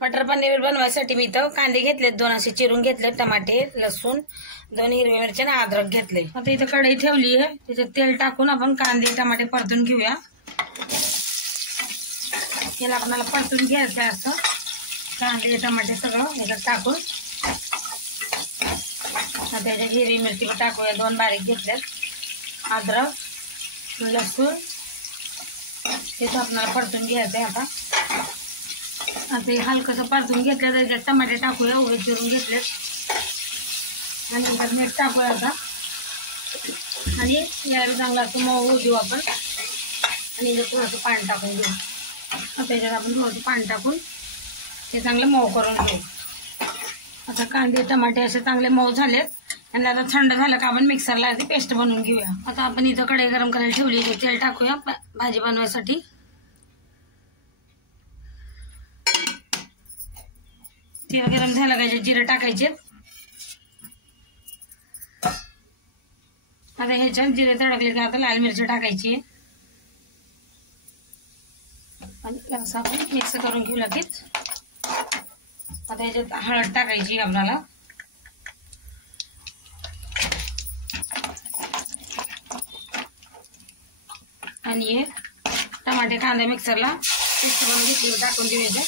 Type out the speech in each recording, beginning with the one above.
मटर पनीर बनवायसाठी मी इथं कांदे घेतलेत 2 असे चिरून घेतले, टमाटे, लसूण, 2 हिरव्या मिरच्या आणि अद्रक घेतले। आता इथं कढई ठेवली आहे, त्याच्यात तेल टाकून आपण कांदे टमाटे परतून घेऊया। याला आपल्याला परतून घ्यायचं आहे असं कांदे टमाटे सगळं याच्यात टाकून। आता याच्यात हिरवी मिरची टाकूया 2 बारीक घेतल्यात, अद्रक लसूण हे आपल्याला परतून घ्यायचं आहे। आता हे हलकंसं परतून घेतलं तर याच्यात टमाटे टाकूया, उभे चिरून घेतलेत आणि याच्यात मीठ टाकूया आता आणि याला चांगलं असं मऊ होऊ देऊ आपण आणि याच्यात थोडंसं पाणी टाकून घेऊ। आता याच्यात आपण थोडंसं पाणी टाकून ते चांगलं मऊ करून घेऊ। आता कांदे टमाटे असे चांगले मऊ झालेत आणि आता थंड झालं का आपण मिक्सरला आधी पेस्ट बनवून घेऊया। आता आपण इथं कढई गरम करायला ठेवली, तेल टाकूया भाजी बनवायसाठी। तेल गरम झालं का जिरे टाकायचे। आता ह्याच्यात जिरे तडकले का आता लाल मिरची टाकायची आणि असं आपण मिक्स करून घेऊ लगेच। आता ह्याच्यात हळद टाकायची आपल्याला आणि हे टमाटे कांदा मिक्सरला पेस्ट बनवून घेतली टाकून द्यायचे।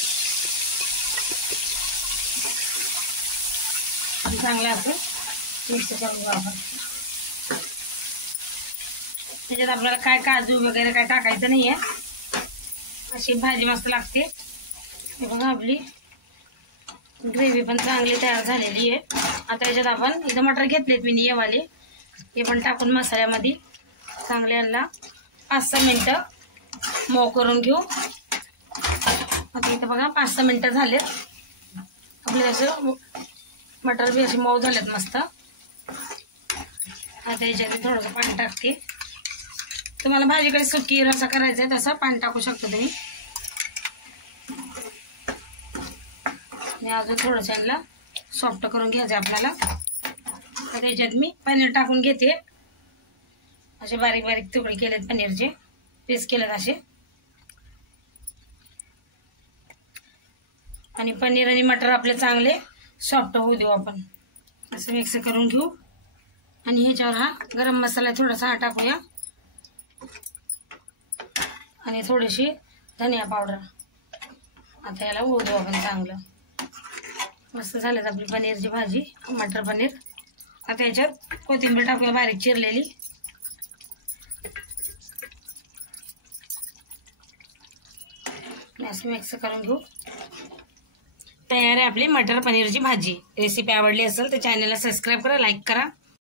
चांगलं असं मिक्स करून घेऊ आपण। त्याच्यात आपल्याला काय काजू वगैरे काय टाकायचं नाहीये, अशी भाजी मस्त लागते। हे बघा आपली ग्रेव्ही पण चांगली तयार झालेली आहे। आता याच्यात आपण इथं मटर घेतलेत मी येवाले, हे पण टाकून मसाल्यामध्ये चांगले यांना 5-6 मिनिटं मऊ करून घेऊ। आता इथं बघा 5-6 मिनिटं झालेत आपले, असं मटर बी असे मऊ झालेत मस्त। आता याच्यात थोडंसं पाणी टाकते, तुम्हाला भाजीकडे सुकी रस्सा करायचा आहे तसं पाणी टाकू शकता तुम्ही। अजून थोडंसं याला सॉफ्ट करून घ्यायचं आपल्याला। तर याच्यात मी पनीर टाकून घेते, असे बारीक बारीक तुकडे केलेत पनीरचे, पीस केलेत असे आणि पनीर आणि मटर आपले चांगले सॉफ्ट होऊ देऊ आपण। असं मिक्स करून घेऊ आणि ह्याच्यावर हा गरम मसाला थोडासा हा टाकूया आणि थोडीशी धनिया पावडर। आता याला होऊ देऊ आपण चांगलं। मस्त झालं आपली पनीरची भाजी, मटर पनीर। आता याच्यात कोथिंबीर टाकूया बारीक चिरलेली, असं मिक्स करून घेऊ। तयार आहे आपली मटर पनीरची भाजी। रेसिपी आवडली असेल तर चॅनलला सबस्क्राईब करा, लाईक करा।